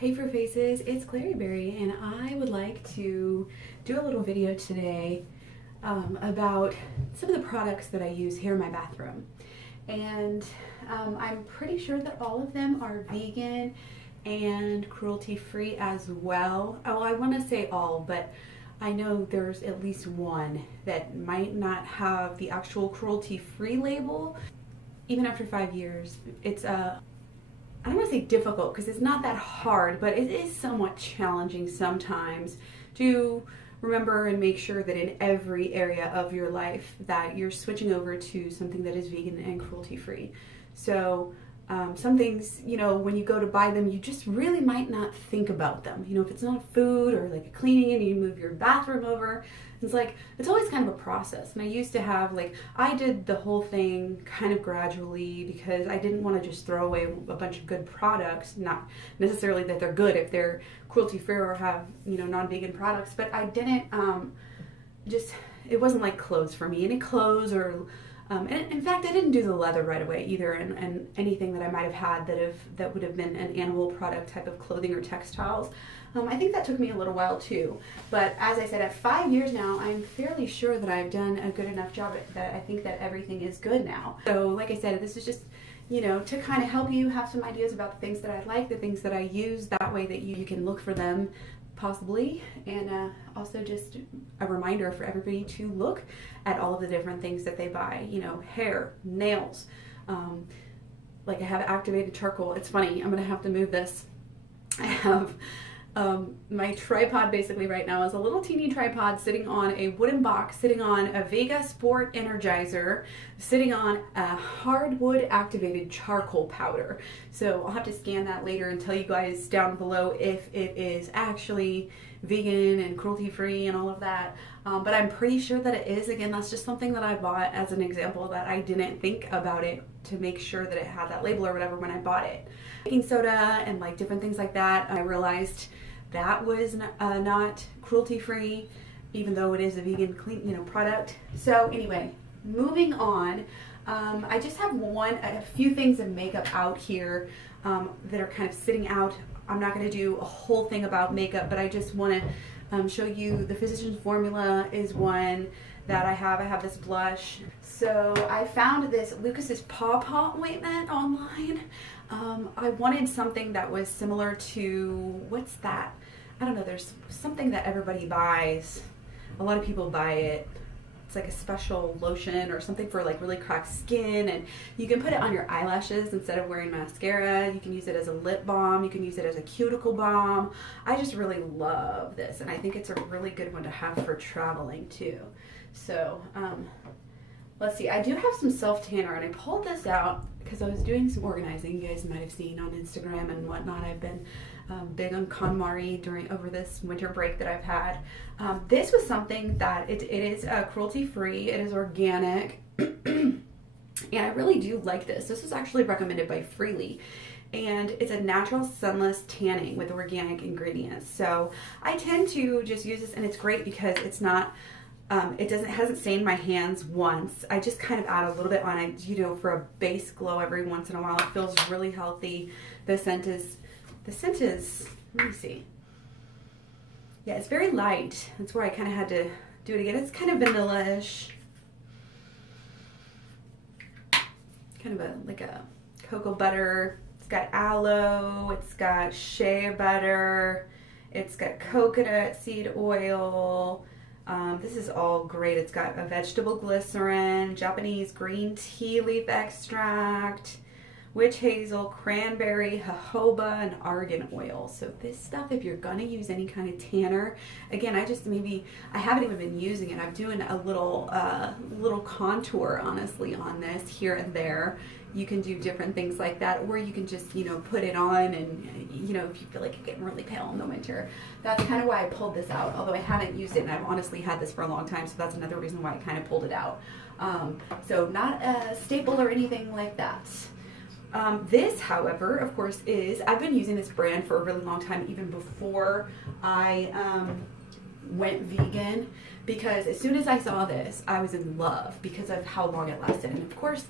Hey for faces, it's KlaireeBerry, and I would like to do a little video today about some of the products that I use here in my bathroom. And I'm pretty sure that all of them are vegan and cruelty-free as well. Oh, I want to say all, but I know there's at least one that might not have the actual cruelty-free label. Even after 5 years, it's I don't want to say difficult because it's not that hard, but it is somewhat challenging sometimes to remember and make sure that in every area of your life that you're switching over to something that is vegan and cruelty-free. So some things, you know, when you go to buy them, you just really might not think about them. You know, if it's not food or like a cleaning and you move your bathroom over, it's like, it's always kind of a process. And I used to have, like, I did the whole thing kind of gradually because I didn't want to just throw away a bunch of good products, not necessarily that they're good if they're cruelty-free or have, you know, non-vegan products, but I didn't, it wasn't like clothes for me. Any clothes or, and in fact, I didn't do the leather right away either, and anything that I might have had that would have been an animal product type of clothing or textiles. I think that took me a little while too, but as I said, at 5 years now, I'm fairly sure that I've done a good enough job that I think that everything is good now. So like I said, this is just, you know, to kind of help you have some ideas about the things that I like, the things that I use, that way that you can look for them possibly, and also just a reminder for everybody to look at all of the different things that they buy, you know, hair, nails, like I have activated charcoal. It's funny, I'm gonna have to move this. I have my tripod basically right now is a little teeny tripod sitting on a wooden box, sitting on a Vega Sport Energizer, sitting on a hardwood activated charcoal powder. So I'll have to scan that later and tell you guys down below if it is actually vegan and cruelty-free and all of that. But I'm pretty sure that it is. Again, that's just something that I bought as an example that I didn't think about it to make sure that it had that label or whatever when I bought it. Baking soda and like different things like that, I realized that was not cruelty-free, even though it is a vegan clean, you know, product. So anyway, moving on, I just have a few things of makeup out here that are kind of sitting out. I'm not going to do a whole thing about makeup, but I just want to show you the Physicians Formula is one that I have. I have this blush. So I found this Lucas's Paw Paw ointment online. I wanted something that was similar to, what's that? I don't know, there's something that everybody buys. A lot of people buy it. It's like a special lotion or something for like really cracked skin, and you can put it on your eyelashes instead of wearing mascara. You can use it as a lip balm. You can use it as a cuticle balm. I just really love this, and I think it's a really good one to have for traveling too. So let's see, I do have some self-tanner, and I pulled this out because I was doing some organizing. You guys might have seen on Instagram and whatnot. I've been big on KonMari over this winter break that I've had. This was something that it is cruelty-free, it is organic, and I really do like this. This was actually recommended by Freely, and it's a natural sunless tanning with organic ingredients. So I tend to just use this, and it's great because it's not, it hasn't stained my hands once. I just kind of add a little bit on it, you know, for a base glow every once in a while. It feels really healthy. The scent is, let me see. Yeah, it's very light. That's where I kind of had to do it again. It's kind of vanilla-ish. Kind of like a cocoa butter. It's got aloe. It's got shea butter. It's got coconut seed oil. This is all great. It's got a vegetable glycerin, Japanese green tea leaf extract, witch hazel, cranberry, jojoba, and argan oil. So this stuff, if you're gonna use any kind of tanner, again, I haven't even been using it. I'm doing a little contour, honestly, on this here and there. You can do different things like that, or you can just, you know, put it on and, you know, if you feel like you're getting really pale in the winter. That's kind of why I pulled this out, although I haven't used it, and I've honestly had this for a long time, so that's another reason why I kind of pulled it out. So not a staple or anything like that. This, however, of course, I've been using this brand for a really long time, even before I went vegan, because as soon as I saw this, I was in love because of how long it lasted. And of course,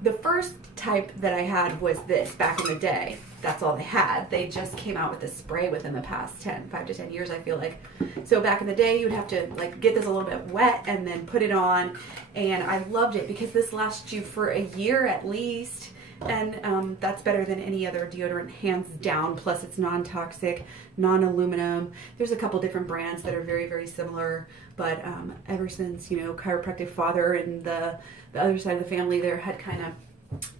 the first type that I had was this back in the day. that's all they had. They just came out with this spray within the past 5 to 10 years, I feel like. So back in the day, you would have to like get this a little bit wet and then put it on. And I loved it because this lasts you for a year at least. And that's better than any other deodorant, hands down. Plus it's non-toxic, non-aluminum. There's a couple different brands that are very, very similar. But ever since, you know, chiropractic father and the other side of the family there had kind of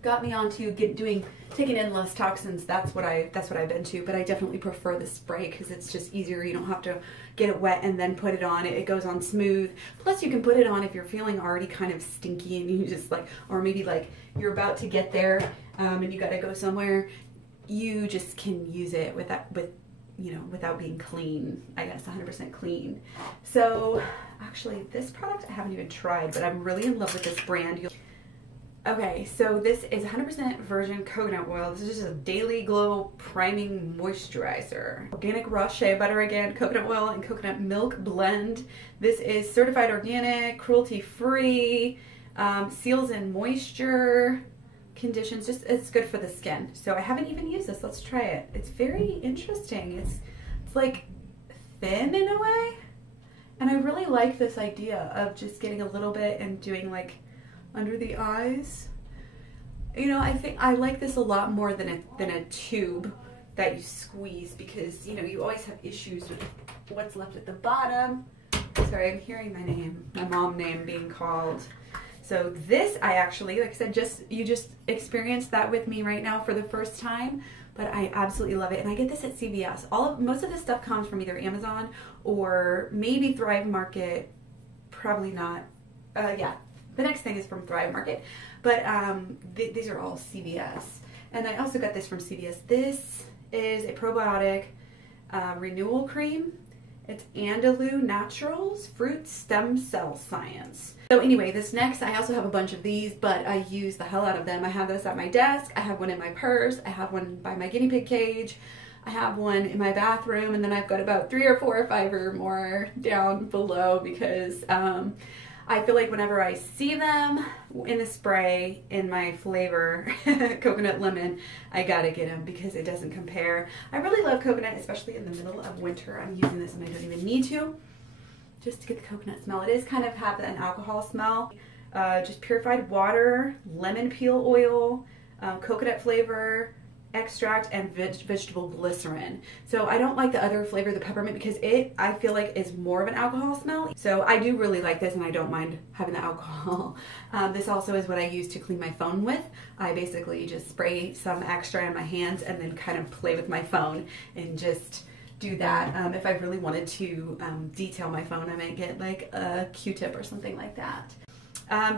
got me onto taking in less toxins. That's what I've been to. But I definitely prefer the spray because it's just easier. You don't have to get it wet and then put it on. It goes on smooth. Plus you can put it on if you're feeling already kind of stinky and you just like, or maybe like you're about to get there and you got to go somewhere. You just can use it without being clean, I guess 100% clean. So actually this product I haven't even tried, but I'm really in love with this brand. Okay, so this is 100% virgin coconut oil. This is just a daily glow priming moisturizer. Organic raw shea butter again, coconut oil and coconut milk blend. This is certified organic, cruelty-free, seals in moisture, conditions, just it's good for the skin. So I haven't even used this. Let's try it. It's very interesting. It's like thin in a way. And I really like this idea of just getting a little bit and doing like under the eyes. You know, I think I like this a lot more than a tube that you squeeze because, you know, you always have issues with what's left at the bottom. Sorry, I'm hearing my mom name being called. So this, I actually, like I said, you just experienced that with me right now for the first time, but I absolutely love it. And I get this at CVS. Most of this stuff comes from either Amazon or maybe Thrive Market, probably not. Yeah. The next thing is from Thrive Market, but these are all CVS. And I also got this from CVS. This is a probiotic renewal cream. It's Andalou Naturals Fruit Stem Cell Science. So anyway, this next, I also have a bunch of these, but I use the hell out of them. I have this at my desk. I have one in my purse. I have one by my guinea pig cage. I have one in my bathroom, and then I've got about 3 or 4 or 5 or more down below because I feel like whenever I see them in the spray in my flavor, coconut lemon, I gotta get them because it doesn't compare. I really love coconut, especially in the middle of winter. I'm using this and I don't even need to, just to get the coconut smell. It is kind of have an alcohol smell. Just purified water, lemon peel oil, coconut flavor, extract, and vegetable glycerin. So I don't like the other flavor, the peppermint, because I feel like is more of an alcohol smell. So I do really like this and I don't mind having the alcohol. This also is what I use to clean my phone with. I basically just spray some extra in my hands and then kind of play with my phone and just do that. If I really wanted to detail my phone, I might get like a Q-tip or something like that.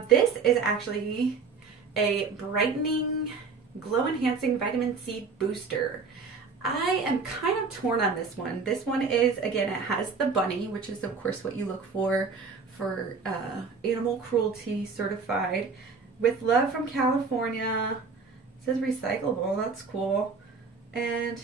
This is actually a brightening, glow-enhancing vitamin C booster. I am kind of torn on this one. This one is, again, it has the bunny, which is of course what you look for animal cruelty certified. With love from California. It says recyclable, that's cool. And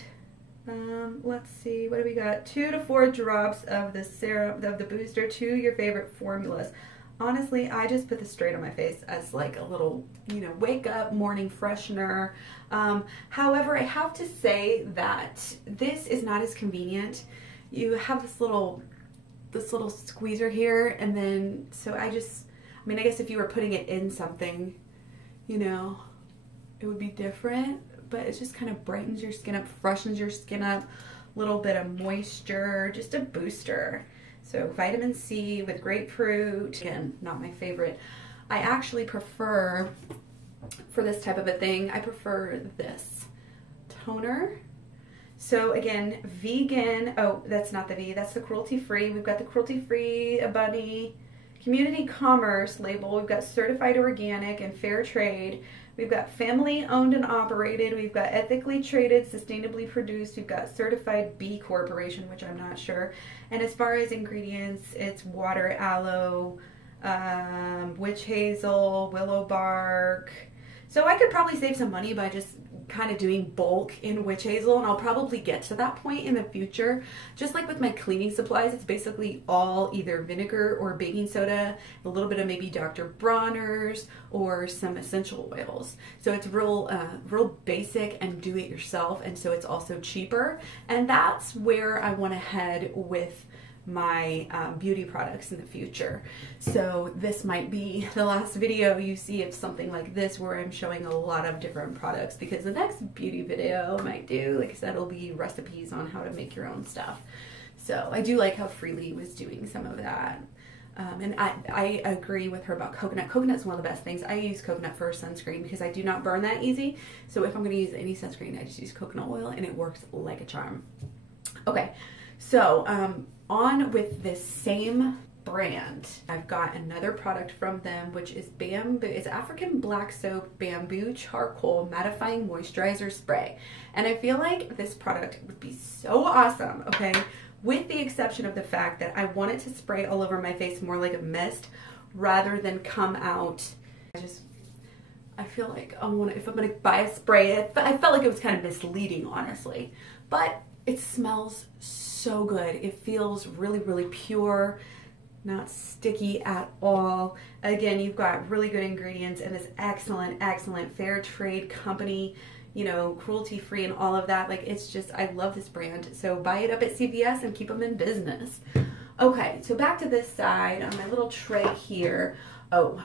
let's see, what do we got? 2 to 4 drops of the serum, of the booster to your favorite formulas. Honestly, I just put this straight on my face as like a little, you know, wake up morning freshener. However, I have to say that this is not as convenient. You have this little squeezer here, and then, so I mean, I guess if you were putting it in something, you know, it would be different, but it just kind of brightens your skin up, freshens your skin up, a little bit of moisture, just a booster. So vitamin C with grapefruit, again, not my favorite. I actually prefer, for this type of a thing, I prefer this toner. So again, vegan, oh, that's not the V, that's the cruelty-free. We've got the cruelty-free, a bunny, community commerce label. We've got certified organic and fair trade. We've got family owned and operated. We've got ethically traded, sustainably produced. We've got certified B Corporation, which I'm not sure. And as far as ingredients, it's water, aloe, witch hazel, willow bark. So I could probably save some money by just kind of doing bulk in witch hazel, and I'll probably get to that point in the future. Just like with my cleaning supplies, it's basically all either vinegar or baking soda, a little bit of maybe Dr. Bronner's or some essential oils. So it's real basic and do it yourself, and so it's also cheaper. And that's where I want to head with my beauty products in the future. So this might be the last video you see of something like this, where I'm showing a lot of different products, because the next beauty video I might do, like I said, it'll be recipes on how to make your own stuff. So I do like how Freely was doing some of that. And I agree with her about coconut. Coconut's one of the best things. I use coconut for sunscreen because I do not burn that easy. So if I'm going to use any sunscreen, I just use coconut oil, and it works like a charm. Okay, so on with this same brand, I've got another product from them, which is bamboo. It's African black soap bamboo charcoal mattifying moisturizer spray. And I feel like this product would be so awesome, okay? With the exception of the fact that I want it to spray all over my face more like a mist rather than come out. I feel like if I'm gonna buy a spray, I felt like it was kind of misleading, honestly. But it smells so good. It feels really, really pure, not sticky at all. Again, you've got really good ingredients and this excellent, excellent fair trade company, you know, cruelty-free and all of that. Like, it's just, I love this brand. So buy it up at CVS and keep them in business. Okay, so back to this side on my little tray here. Oh,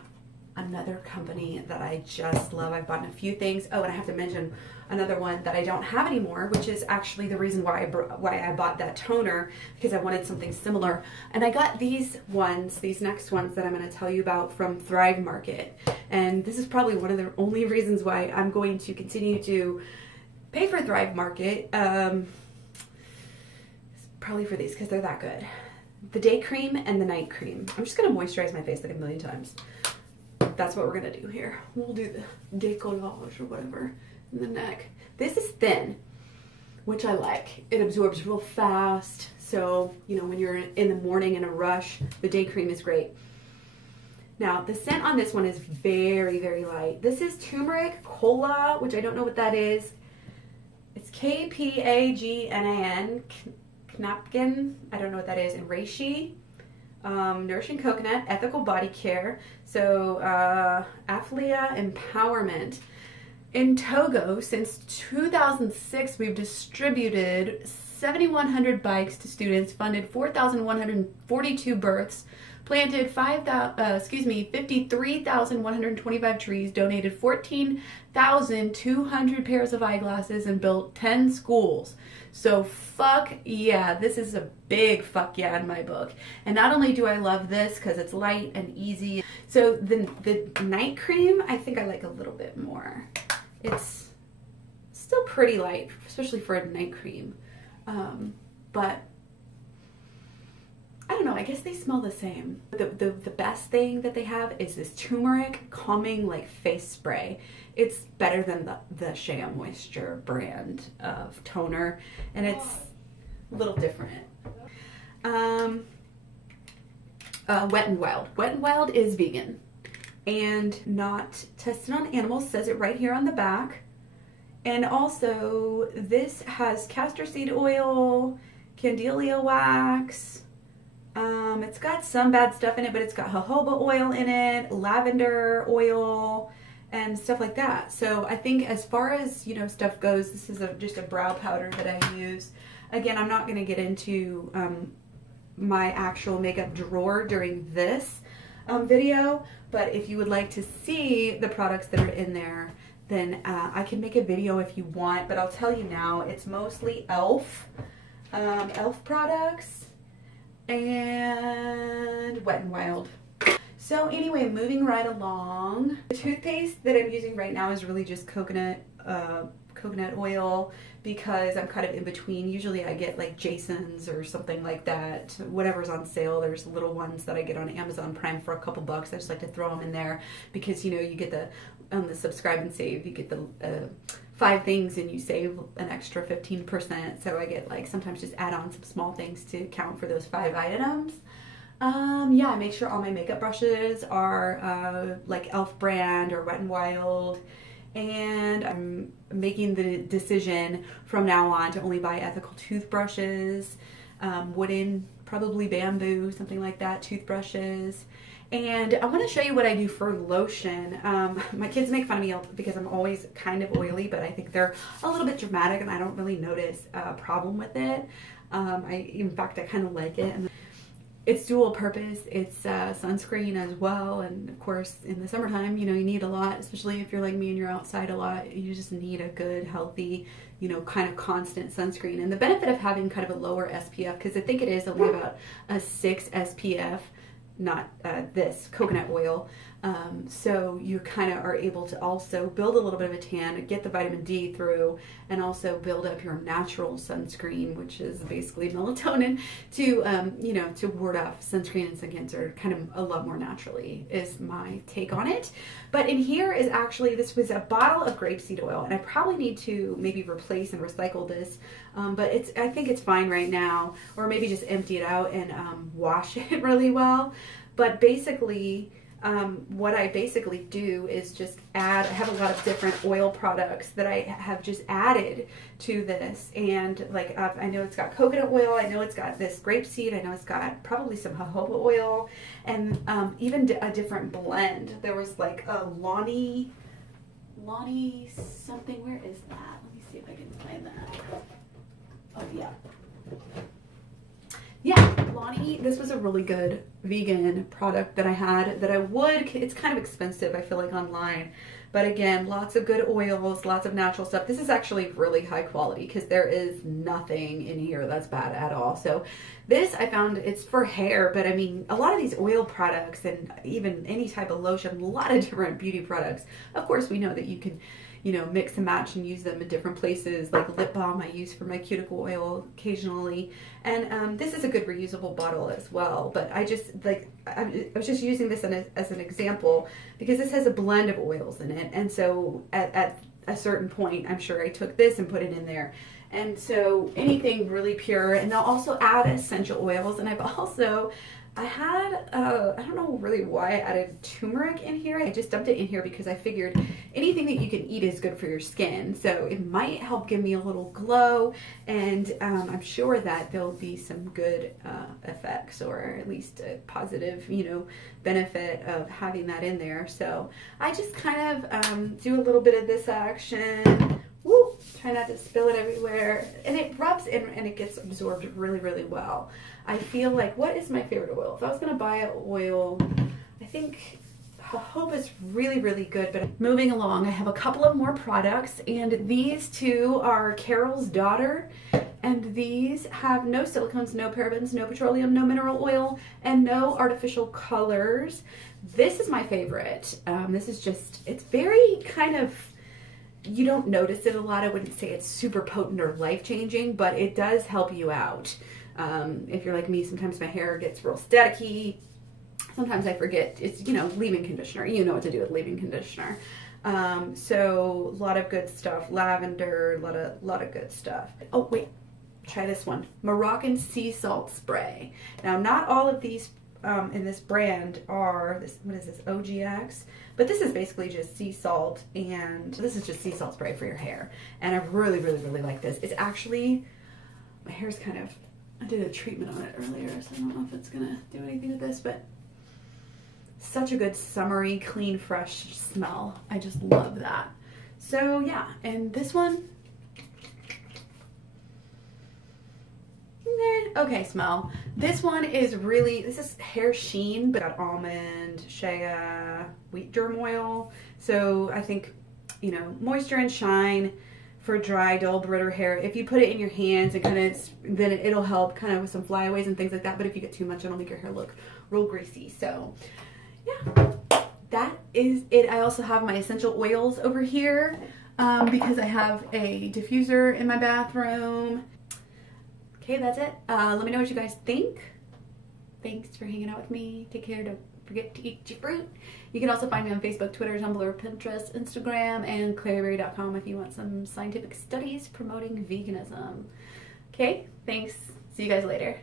another company that I just love. I've bought a few things. Oh, and I have to mention another one that I don't have anymore, which is actually the reason why I bought that toner, because I wanted something similar. And I got these ones, these next ones that I'm going to tell you about, from Thrive Market. And this is probably one of the only reasons why I'm going to continue to pay for Thrive Market. Probably for these, because they're that good. The day cream and the night cream. I'm just going to moisturize my face like a million times. That's what we're going to do here. We'll do the décollage or whatever in the neck. This is thin, which I like. It absorbs real fast. So, you know, when you're in the morning in a rush, the day cream is great. Now, the scent on this one is very, very light. This is turmeric cola, which I don't know what that is. It's K-P-A-G-N-A-N, Knapkin. I don't know what that is. And reishi. Nourishing coconut, ethical body care. So Athleia empowerment. In Togo, since 2006, we've distributed 7,100 bikes to students, funded 4,142 births, planted 53,125 trees, donated 14,200 pairs of eyeglasses, and built 10 schools. So fuck yeah, this is a big fuck yeah in my book. And not only do I love this because it's light and easy, so the night cream I think I like a little bit more. It's still pretty light, especially for a night cream, but I don't know, I guess they smell the same. The best thing that they have is this turmeric calming like face spray. It's better than the Shea Moisture brand of toner, and it's a little different. Wet n Wild. Wet n Wild is vegan and not tested on animals, says it right here on the back. And also this has castor seed oil, candelia wax. It's got some bad stuff in it, but it's got jojoba oil in it, lavender oil, and stuff like that. So I think as far as, you know, stuff goes, this is just a brow powder that I use. Again, I'm not going to get into my actual makeup drawer during this video, but if you would like to see the products that are in there, then I can make a video if you want, but I'll tell you now, it's mostly e.l.f. e.l.f. products and Wet n Wild. So anyway, moving right along, the toothpaste that I'm using right now is really just coconut oil, because I'm kind of in between. Usually I get like Jason's or something like that, whatever's on sale. There's little ones that I get on Amazon Prime for a couple bucks. I just like to throw them in there because, you know, you get on the subscribe and save, you get the 5 things and you save an extra 15%. So I get like sometimes just add on some small things to count for those 5 items. Yeah, I make sure all my makeup brushes are like e.l.f. brand or Wet n Wild. and I'm making the decision from now on to only buy ethical toothbrushes, wooden, probably bamboo, something like that, toothbrushes. And I want to show you what I do for lotion. My kids make fun of me because I'm always kind of oily, but I think they're a little bit dramatic and I don't really notice a problem with it. In fact, I kind of like it. And it's dual purpose. It's sunscreen as well. And of course, in the summertime, you know, you need a lot, especially if you're like me and you're outside a lot. You just need a good, healthy, you know, kind of constant sunscreen. And the benefit of having kind of a lower SPF, because I think it is only about a 6 SPF, not this coconut oil, so you kind of are able to also build a little bit of a tan, get the vitamin D through, and also build up your natural sunscreen, which is basically melatonin, to you know, to ward off sunscreen and sun cancer kind of a lot more naturally, is my take on it. But in here is actually, this was a bottle of grapeseed oil, and I probably need to maybe replace and recycle this, but I think it's fine right now, or maybe just empty it out and wash it really well. But basically, what I basically do is just add, I have a lot of different oil products that I have just added to this. And like, I know it's got coconut oil, I know it's got this grapeseed, I know it's got probably some jojoba oil, and even a different blend. There was like a Lonnie something, where is that? Let me see if I can find that. Oh yeah. Yeah, Lonnie, this was a really good vegan product that I had that I would, it's kind of expensive, I feel like, online. But again, lots of good oils, lots of natural stuff. This is actually really high quality because there is nothing in here that's bad at all. So this, I found, it's for hair, but I mean, a lot of these oil products and even any type of lotion, a lot of different beauty products. Of course, we know that you can, you know, mix and match and use them in different places, like lip balm I use for my cuticle oil occasionally. And this is a good reusable bottle as well. But I just, like, I was just using this as an example because this has a blend of oils in it. And so at a certain point, I'm sure I took this and put it in there. And so anything really pure, and I'll also add essential oils. And I've also, I had, I don't know really why I added turmeric in here. I just dumped it in here because I figured anything that you can eat is good for your skin. So it might help give me a little glow, and I'm sure that there'll be some good effects, or at least a positive, you know, benefit of having that in there. So I just kind of do a little bit of this action. Woo! Try not to spill it everywhere. And it rubs in and it gets absorbed really, really well. I feel like, what is my favorite oil? If I was going to buy an oil, I think jojoba is really, really good. But moving along, I have a couple of more products, and these two are Carol's Daughter. And these have no silicones, no parabens, no petroleum, no mineral oil, and no artificial colors. This is my favorite. This is just, it's very kind of, you don't notice it a lot. I wouldn't say it's super potent or life-changing, but it does help you out. If you're like me, sometimes my hair gets real staticky. Sometimes I forget. It's, you know, leave-in conditioner. You know what to do with leave-in conditioner. So a lot of good stuff. Lavender, a lot of good stuff. Oh, wait. Try this one. Moroccan sea salt spray. Now, not all of these in this brand are, this, what is this, OGX? But this is basically just sea salt, and this is just sea salt spray for your hair. And I really, really, really like this. It's actually, my hair's kind of, I did a treatment on it earlier, so I don't know if it's gonna do anything with this, but such a good summery, clean, fresh smell. I just love that. So yeah, and this one, okay smell. This one is really, this is hair sheen, but got almond, shea, wheat germ oil. So I think, you know, moisture and shine for dry, dull, bitter hair. If you put it in your hands and kind of, then it'll help kind of with some flyaways and things like that. But if you get too much, it'll make your hair look real greasy. So yeah, that is it. I also have my essential oils over here because I have a diffuser in my bathroom. Okay, that's it. Let me know what you guys think. Thanks for hanging out with me. Take care. Don't forget to eat your fruit. You can also find me on Facebook, Twitter, Tumblr, Pinterest, Instagram, and KlaireeBerry.com if you want some scientific studies promoting veganism. Okay, thanks. See you guys later.